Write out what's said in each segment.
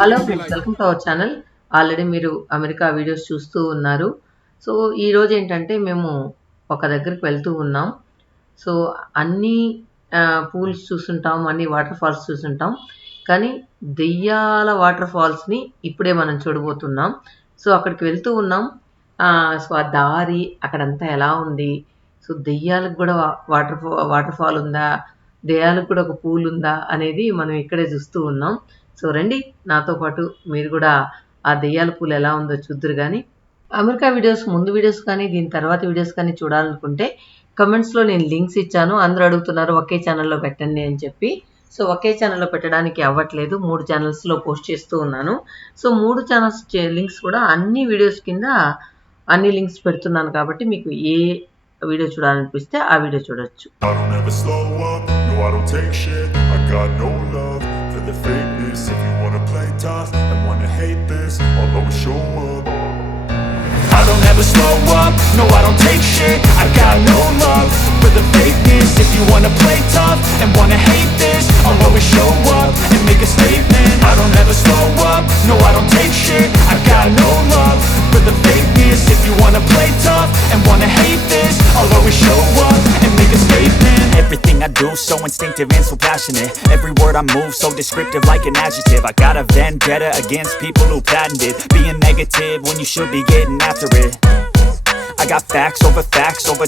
Hello friends, welcome to our channel. Already మీరు America videos చూస్తూ ఉన్నారు. సో ఈరోజు ఏంటంటే మేము ఒక దగ్గరికి వెళ్తూ ఉన్నాం. సో అన్ని పూల్స్ చూస్తుంటాం, అన్ని వాటర్ ఫాల్స్ చూస్తుంటాం, కానీ దెయ్యాల వాటర్ ఫాల్స్ని ఇప్పుడే మనం చూడబోతున్నాం. సో అక్కడికి వెళ్తూ ఉన్నాం. సో ఆ దారి అక్కడంతా ఎలా ఉంది, సో దెయ్యాలకు కూడా వాటర్ ఫాల్ ఉందా, దెయ్యాలకు కూడా ఒక పూల్ ఉందా అనేది మనం ఇక్కడే చూస్తూ ఉన్నాం. సో రండి, నాతో పాటు మీరు కూడా ఆ దెయ్యాల పూలు ఎలా ఉందో చూద్దరు. కానీ అమెరికా వీడియోస్, ముందు వీడియోస్ కానీ దీని తర్వాత వీడియోస్ కానీ చూడాలనుకుంటే కమెంట్స్లో నేను లింక్స్ ఇచ్చాను. అందరూ అడుగుతున్నారు ఒకే ఛానల్లో పెట్టండి అని చెప్పి. సో ఒకే ఛానల్లో పెట్టడానికి అవ్వట్లేదు, 3 ఛానల్స్లో పోస్ట్ చేస్తూ ఉన్నాను. సో 3 ఛానల్స్ లింక్స్ కూడా అన్ని వీడియోస్ కింద అన్ని లింక్స్ పెడుతున్నాను, కాబట్టి మీకు ఏ వీడియో చూడాలనిపిస్తే ఆ వీడియో చూడొచ్చు. The fakeness, if you wanna play tough and wanna hate this, I'll always show up. I don't ever slow up, no I don't take shit. I got no love for the fakeness. If you wanna play tough and wanna hate this, I'll always show up and make a statement. I don't ever slow up, no I don't take shit. I got no love for the fakeness. If you wanna play tough and wanna hate this, I'll always show up and make a statement. Everything I do so instinctive and so passionate. Every word I move so descriptive like an adjective. I got a vendetta against people who patented being negative when you should be getting after it. I got facts over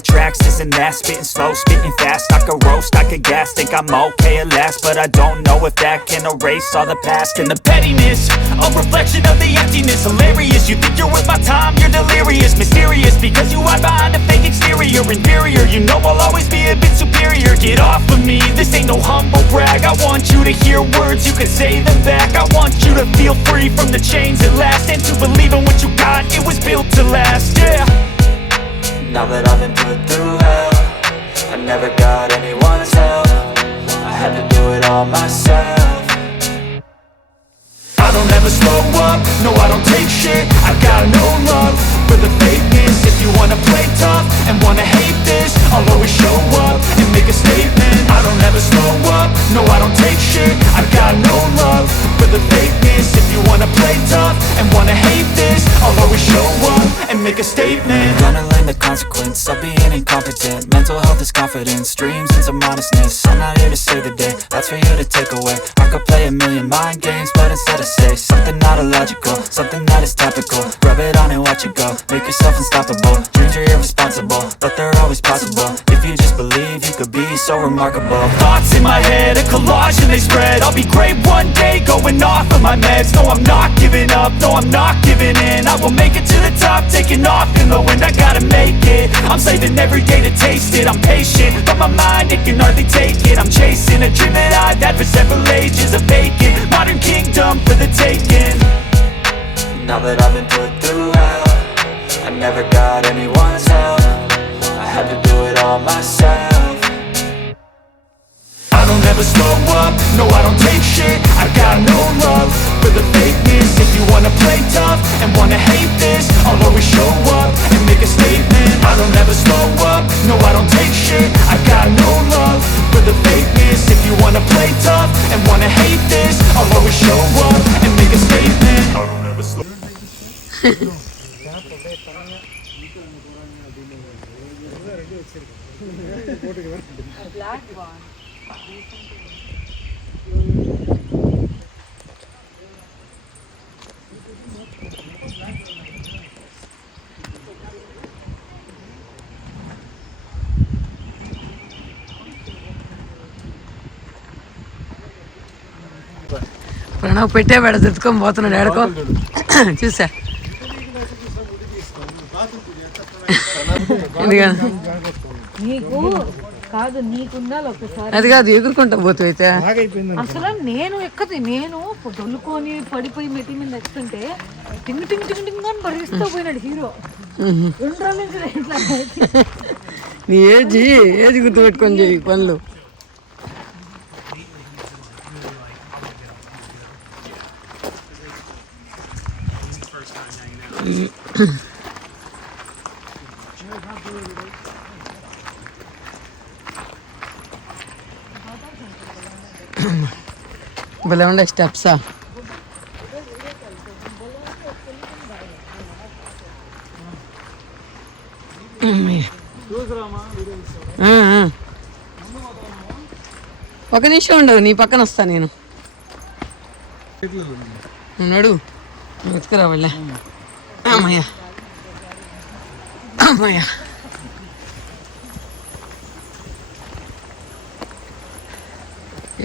tracks, this and that. Spitting slow, spitting fast. I could roast, I could gas. Think I'm okay at last, but I don't know if that can erase all the past. And the pettiness, a reflection of the emptiness. Hilarious, you think you're worth my time, you're delirious. Mysterious, because you hide behind a fake exterior. Inferior, you know I'll always be a bit superior. Get off of me, this ain't no humble brag. I want you to hear words, you can say them back. I want you to feel free from the chains at last, and to believe in what you got, it was built to last, yeah. Now that I've been put through hell, I never got anyone's help. I had to do it all myself. I don't ever slow up, no I don't take shit. I got no love for the fakeness. If you wanna play tough and wanna hate this, I'll always show up and make a statement. I don't ever slow up, no I don't take shit. I got no love for the fakeness. If you wanna play tough and wanna hate this, I'll always show up and make a statement. Gonna learn the consequence of being incompetent. Mental health is confidence, dreams and some honestness. I'm not here to save the day, that's for you to take away. I could play a million mind games, but instead I say something not illogical, something that is topical. Rub it on and watch it go, make yourself unstoppable. Dreams are irresponsible, but they're always possible. If you just believe, you could be so remarkable. Thoughts in my head, a collage and they spread. I'll be great one day, going off of my meds. No I'm not giving up, no I'm not giving in. I will make it to the top, taking off in the wind. I gotta make it, I'm saving every day to taste it. I'm patient, but my mind, it can hardly take it. I'm chasing a dream that I've had for several ages. A vacant, modern kingdom for the taking. Now that I've been put through hell, I never got anyone's help. I had to do it all myself. I don't ever slow up, no I don't take shit. I got no love for the fakeness. If you wanna play tough and wanna hate this, I'll always show up and make a statement. I don't ever slow up, no I don't take shit. I got no love for the fakeness. If you wanna play tough and wanna hate this, I'll always show up and make a statement. I don't ever slow black one. Pranav పెట్టే బెడ తెచ్చుకొని పోతున్నాడు ఏడుకో చూసా. నీకు కాదు, నీకుండాలి ఒకసారి. అది కాదు, ఎగురుకుంటా పోతూ అయితే అసలు నేను ఎక్కది, నేను దొల్లుకొని పడిపోయి మెట్టి మీద ఎక్కుతుంటే టింగ్ టింగ్ టింగ్ టింగ్ అని పరిగిస్తూ పోయినాడు హీరో. 2 రోజుల నుంచి ఇట్లా నీ ఏజ్ గుర్తుపెట్టుకొని చెయ్యి పనులు. భలే ఉండే స్టెప్సా. ఒక నిమిషం ఉండవు, నీ పక్కన వస్తా నేను. నడు వెతుకురా వాళ్ళ. అమ్మయ్యా అమ్మయ్యా.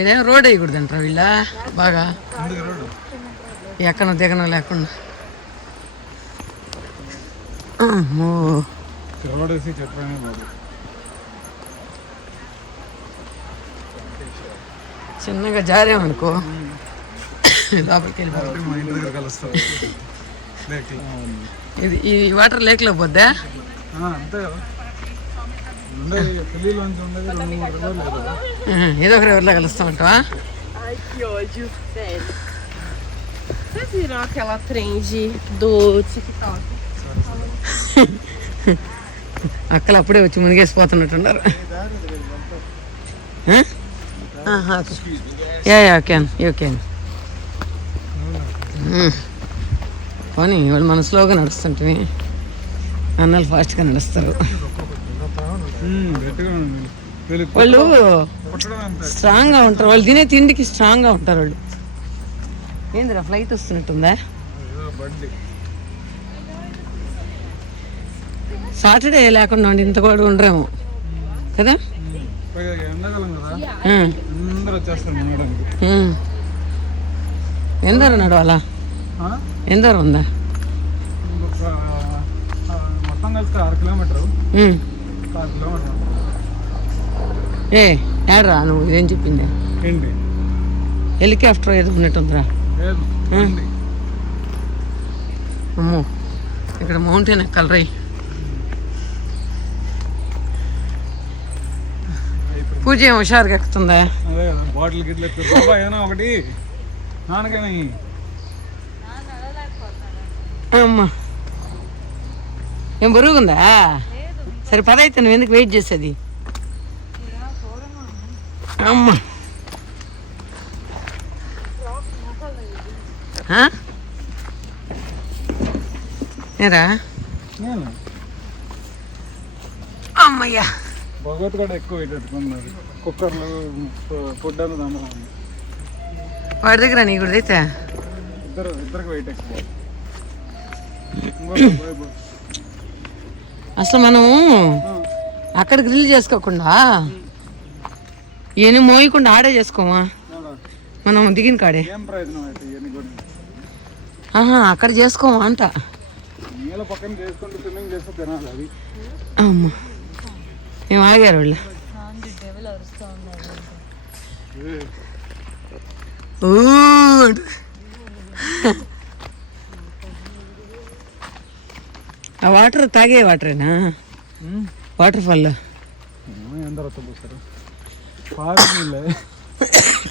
ఇదేం రోడ్ వేయకూడదంటారా వీళ్ళ బాగా ఎక్కనో దిగనో లేకుండా. అమ్మో చిన్నగా జారేమనుకో లోపలికి వెళ్ళిపోతాం. ఇది ఈ వాటర్ లేక్లో పోద్దా? ఏదో ఒక రివర్లో కలుస్తామంటావా? Vocês viram aquela trend do TikTok? అక్కలు అప్పుడే వచ్చి మునిగేసిపోతున్నట్టున్నారు. యూ క్యాన్ పోనీ వాళ్ళు మన స్లోగా నడుస్తుంటే అన్నలు ఫాస్ట్గా నడుస్తారు. వాళ్ళు స్ట్రాంగ్గా ఉంటారు, వాళ్ళు తినే తిండికి స్ట్రాంగ్గా ఉంటారు వాళ్ళు. ఏందిరా ఫ్లైట్ వస్తున్నట్టుందా? సాటర్డే లేకుండా ఉండి ఇంత కూడా ఉండరేమో కదా. ఎందరు నడవాలా? ఎందరు ఉందా? ఏ ఏడరా నువ్వు ఇదేం చెప్పింది? హెలికాప్టర్ ఏదో ఉన్నట్టుందిరా. అమ్మో ఇక్కడ మౌంటైన్ ఎక్కాలి. పూజ ఏం హుషారుగా ఎక్కుతుందా? బాటిల్ గిట్ల ఒకటి నాన్నకని. అమ్మా ఏం బరువుందా? సరే పదైతే నువ్వు ఎందుకు వెయిట్ చేసేది? అమ్మా ఏరా అమ్మయ్యా. భగవత్ కూడా ఎక్కువ పెట్టుకున్నారు కుక్కర్లు ఫుడ్ అని దమ్మడం. వాడి దగ్గర నీ కూడా అయితే ఇద్దరికి వెయిట్ ఎక్కువ. అసలు మనం అక్కడ గ్రిల్ చేసుకోకుండా ఇవన్నీ మోయకుండా ఆడే చేసుకోమా మనం దిగిన కాడే? ఏం ప్రయోజనం అయితే ఇవన్నీ కూడా అక్కడ చేసుకోమా అంట. నీళ్ళ పక్కన చేసుకుంటూ స్విమ్మింగ్ చేస్తే తినాలి అది. అమ్మా ఏం ఆగారు వాళ్ళు? ఆ వాటర్ తాగే వాటరేనా? వాటర్ ఫాల్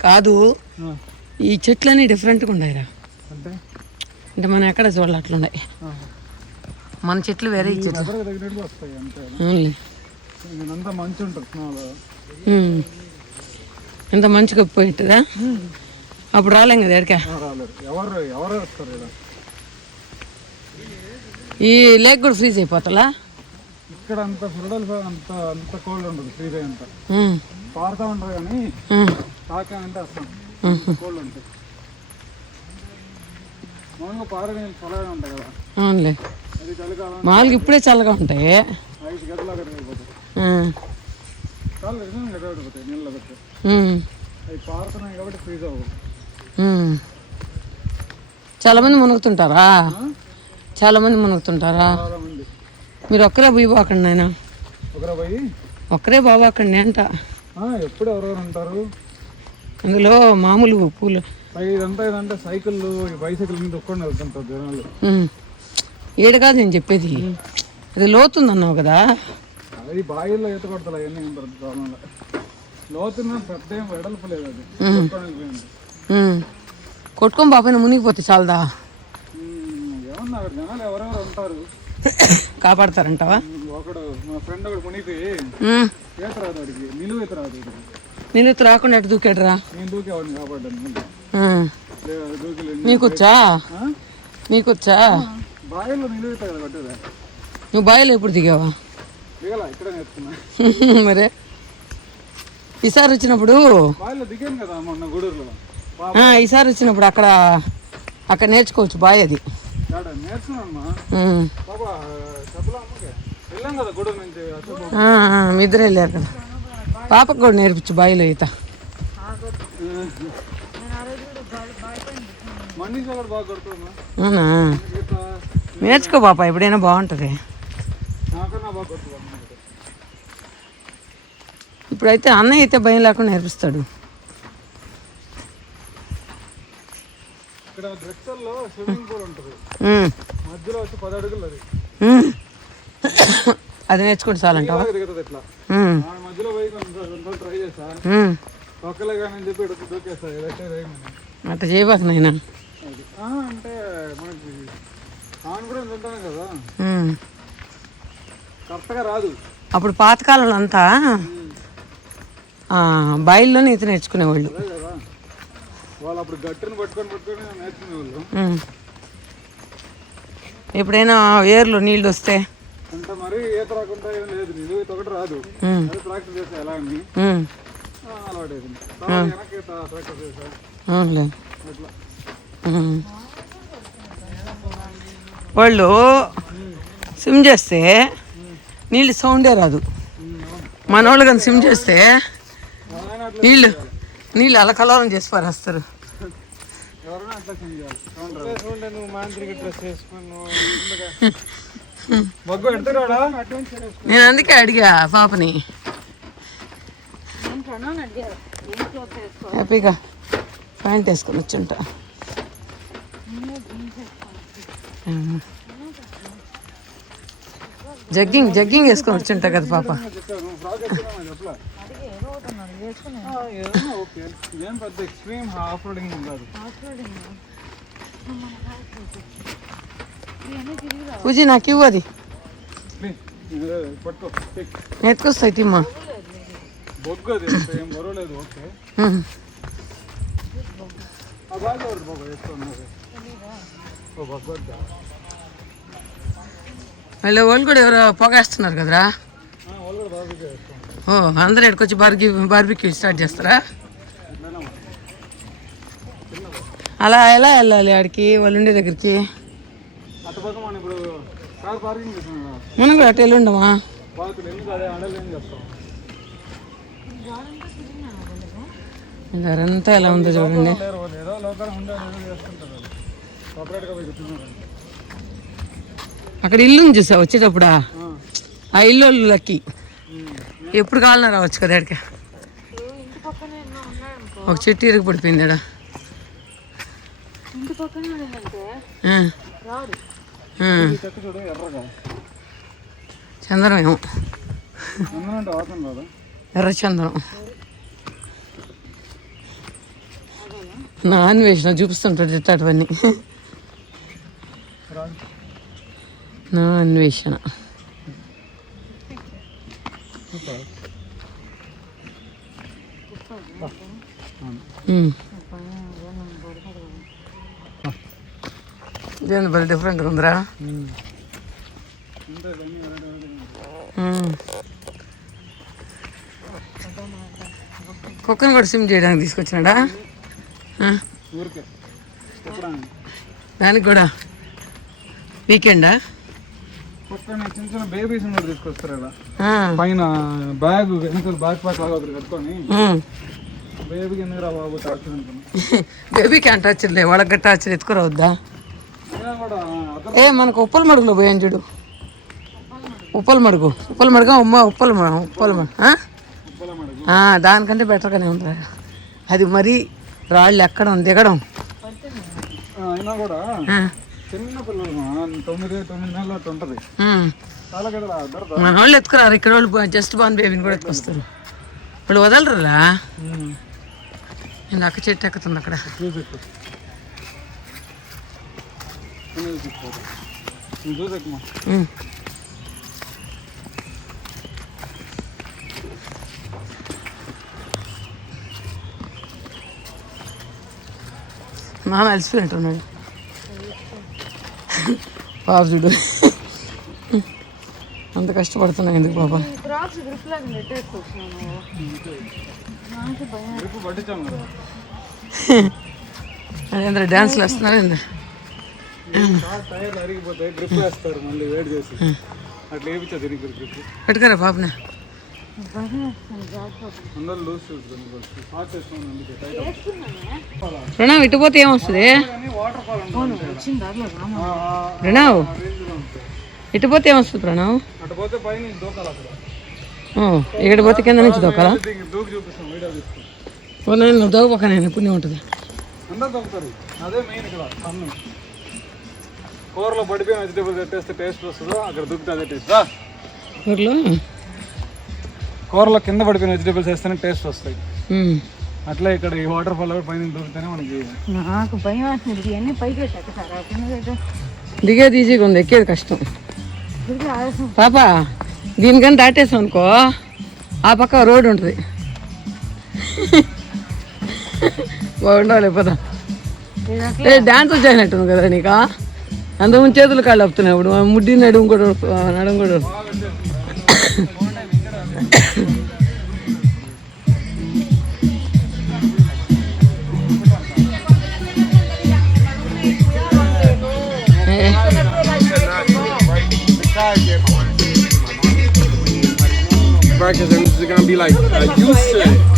కాదు, ఈ చెట్లన్నీ డిఫరెంట్గా ఉన్నాయిరా. అంటే మనం ఎక్కడ చూడాలి అట్లున్నాయి. మన చెట్లు వేరే, ఈ చెట్లు ఎంత మంచిగా పోయింటుందా? అప్పుడు రాలేం కదా ఎక్కడికా. ఈ లేక్ కూడా ఫ్రీజ్ అయిపోతా. ఇక్కడ అంత అంత అంత కోల్డ్ ఉండదు, ఫ్రీజ్ అంతా పారుతూ ఉంటారు కానీ తాకానంటే అసలు కోల్డ్ ఉంటుంది. మామూలుగా పారే చల్లగా ఉంటాయి కదా. అవునులే, అది చలికాలం మామూలుగా ఇప్పుడే చల్లగా ఉంటాయి. 5 గంటల కరిగిపోతాయి, చాలా నిజంగా కరిగిపోతాయి నీళ్ళలో పెట్టి. అవి పారుతున్నాయి కాబట్టి ఫ్రీజ్ అవ్వవు. చాలా మంది మునుగుతుంటారా? చాలా మంది మునుగుతుంటారా? చాలా మంది. మీరు ఒక్కరే పోయి పోకండి ఆయన. ఒక్కరే బాబాకండి అంట. ఎప్పుడు ఎవరెవరు ఉంటారు అందులో మామూలు పూలు. ఇదంటే సైకిళ్ళు బైసైకిల్ మీద ఒక్కడిని వెళ్తుంటారు జనాలు. ఏడు కాదు నేను చెప్పేది, అది లోతుంది అన్నావు కదా. అది బాయిల్లో ఈత కొడతారు, అవన్నీ ఉంటారు ప్రాబ్లంలో. లోతున్న పెద్ద ఏం వెడల్పలేదు, అది కొట్టుకొని బాపైన మునిగిపోతే చాలదా? ఏమన్నా అక్కడ జనాలు ఎవరెవరు ఉంటారు, కాపాడతారంటావా? ఒకడు మా ఫ్రెండ్ ఒకడు మునిగిపోయి ఈత రాదు, వాడికి నిలువ ఈత రాదు. నిలుతు రాకుండా అటు దూకాడురా. నేను దూకేవాడిని కాపాడ్డాను ముందు. దూకలేదు. నీకొచ్చా నీకొచ్చా? బావిలో నిలుగుతా కదా కట్టేదా. నువ్వు బావిలో ఎప్పుడు దిగావా? దిగలా, ఇక్కడ నేర్చుకున్నా. మరే ఈసారి వచ్చినప్పుడు బావిలో దిగాను కదా మొన్న గూడూరులో. ఈసారి వచ్చినప్పుడు అక్కడ నేర్చుకోవచ్చు బాయ్ అది. నేర్చుకున్నామ్మా బాబా చెప్పలా అమ్మకి. వెళ్ళాం కదా గూడూరు నుంచి. మీ ఇద్దరు వెళ్ళారు కదా. పాపకు కూడా నేర్పించు బావిలో ఈత. మన్నీషా కూడా బాగా కొడుతున్నా. అవునా? నేర్చుకో పాప, ఎప్పుడైనా బాగుంటుంది. నాకన్నా బాగా కొడుతుంది. ఇప్పుడైతే అన్నయ్య అయితే భయం లేకుండా నేర్పిస్తాడు. ఇక్కడ డ్రెక్సల్లో స్విమ్మింగ్ పూల్ ఉంటుంది. మధ్యలో వచ్చి 10 అడుగులు అది. అది నేర్చుకుంటే చాలంటావా? దిగుతుంది ఇట్లా. మధ్యలో పోయి కొంచెం ట్రై చేస్తా. ఒక్కలే కానీ చెప్పి దూకేస్తా. అట్లా చేయబాక నాయన. అంటే మనకి కాన్ఫిడెన్స్ ఉంటానే కదా, కరెక్ట్గా రాదు. అప్పుడు పాతకాలంలో అంతా బాయిల్లోనే ఈత నేర్చుకునేవాళ్ళు. అదే కదా, వాళ్ళు అప్పుడు గట్టును పట్టుకొని నేర్చుకునేవాళ్ళు. ఎప్పుడైనా ఏర్లో నీళ్ళు వస్తే అంటే మరి ఈత రాకుండా ఏం లేదు. నీళ్ళు ఈత ఒకటి రాదు. అది ప్రాక్టీస్ చేస్తా ఎలా అని అలవాటు అయింది. వెనక్కి ఈత ప్రాక్టీస్ చేస్తా అట్లా. వాళ్ళు స్విమ్ చేస్తే నీళ్ళు సౌండే రాదు. మనోళ్ళు కానీ స్విమ్ చేస్తే నీళ్ళు అలకలం చేసి పారేస్తారు. ఎవరైనా అట్లా చేయాలి. నువ్వు మాంత్రిక డ్రెస్ వేసుకుని నేను అందుకే అడిగా పాపని. హ్యాపీగా ప్యాంట్ వేసుకొని వచ్చుంటా. జగ్గింగ్ వేసుకొని వచ్చుంటా కదా పాప. పూజ నాకు ఇవ్వు, అది ఎత్తుకొస్తాయి తిమ్మా. వాళ్ళు కూడా ఎవరో పొగేస్తున్నారు కదరా. ఓ, అందరూ ఎక్కడికొచ్చి బార్బిక్యూ స్టార్ట్ చేస్తారా? అలా ఎలా వెళ్ళాలి ఆడికి, వాళ్ళు ఉండే దగ్గరికి? మనం కూడా అటు వెళ్ళి ఉండమా? అంతా ఎలా ఉందో చూడండి. అక్కడ ఇల్లు చూసా వచ్చేటప్పుడా? ఆ ఇల్లు లక్కీ, ఎప్పుడు కావాలన్నా రావచ్చు కదా ఆడికి. ఒక చెట్టు ఇరుగు పడిపోయింది ఆడ. చందనం ఏమో, ఎర్ర చందనం. నా అన్వేషణ చూపిస్తుంటాడు ఇట్లాంటివన్నీ. నా అన్వేషణ. ఇదేంది బలి డిఫరెంట్గా ఉందిరా. కుక్కను కూడా స్విమ్ చేయడానికి తీసుకొచ్చినాడా? దానికి కూడా వీకెండా? చిన్న చిన్న బేబీస్ తీసుకొస్తారు ఇలా పైన బ్యాగ్ వెనకాల బ్యాక్ ప్యాక్ లాగా ఒకటి కట్టుకొని బేబీకి ఎందుకు రా బాబు టార్చర్ అనుకున్నా. బేబీకి అంటే టార్చర్లే, వాళ్ళకి టార్చర్ ఎత్తుకురావద్దా? మనకు ఉప్పల మడుగులో పోయాను చూడు. ఉప్పల మడుగు దానికంటే బెటర్గానే ఉందిరా. అది మరీ రాళ్ళు ఎక్కడం దిగడం. అయినా కూడా చిన్న పిల్లలు 9 నెలలు అట్లా ఉంటుంది. మన వాళ్ళు ఎత్తుకురారు, ఇక్కడ వాళ్ళు జస్ట్ బాన్ బేబీని కూడా ఎత్తుకొస్తారు. ఇప్పుడు వదలరా. నేను అక్క చెట్టు ఎక్కుతుంది అక్కడ. నాన్న అలసిపోయినట్టున్నాడు పాప చూడు అంత కష్టపడుతున్నా ఎందుకు పాప క్రాప్స్ గ్రిప్ లాగా నెట్టేసుకొచ్చినాను నాకు భయం గ్రిప్ పట్టించాం కదా. అదేంద్ర డ్యాన్స్లు వేస్తున్నారు ఏంద్ర టైర్లు అరిగిపోతాయి, గ్రిప్ వేస్తారు మళ్ళీ వేడి చేసి. అట్లా వేయించా తిరిగి గ్రిప్. పెట్టుకోరా పాపనే అందరూ లూజ్ చూసుకొని షార్ట్ వేసుకున్నాను అందుకే టైట్. ప్రణవ్ ఇటు పోతే ఏమొస్తుంది కానీ వాటర్ ఫాల్ ఉంటుంది వచ్చిన దారిలో రామ ప్రణవ్ రేంజ్లో ఉంటాయి. ఇటు పోతే ఏమొస్తుంది ప్రణవ్ అటు పోతే పైన దూకాలి అక్కడ. ఇక్కడ పోతే కింద నుంచి దొక్కలా దూకి చూపిస్తాం, వీడియో తీసుకుంటాం. నేను దొగపోక నేను పుణ్యం ఉంటుంది అందరు దొక్కుతారు, అదే మెయిన్ ఇక్కడ అన్నం. కూరలో పడిపోయిన వెజిటేబుల్స్ పెట్టేస్తే టేస్ట్ వస్తుందో అక్కడ దూకితే అదే టేస్ట్. ఊర్లో కూరలో కింద పడిపోయిన వెజిటేబుల్స్ వేస్తేనే టేస్ట్ వస్తాయి. అట్లా ఇక్కడ ఈ వాటర్ ఫాల్ పైన దూకితేనే మనకి. నాకు భయం వేస్తుంది ఇవన్నీ పైకి ఎక్కసారా కింద దిగేది ఈజీగా ఉంది, ఎక్కేది కష్టం తిరిగి ఆయాసం పాప. దీనికని దాటేసాం అనుకో ఆ పక్క రోడ్డు ఉంటుంది, బాగుండాలి పద. డ్యాన్స్ వచ్చేసినట్టుంది కదా నీకు, అంతకుముందు చేతులు కాళ్ళు వస్తున్నాయి, ఇప్పుడు ముడ్డి నడుము కూడా నడుము కూడా. Because this is gonna be like you said.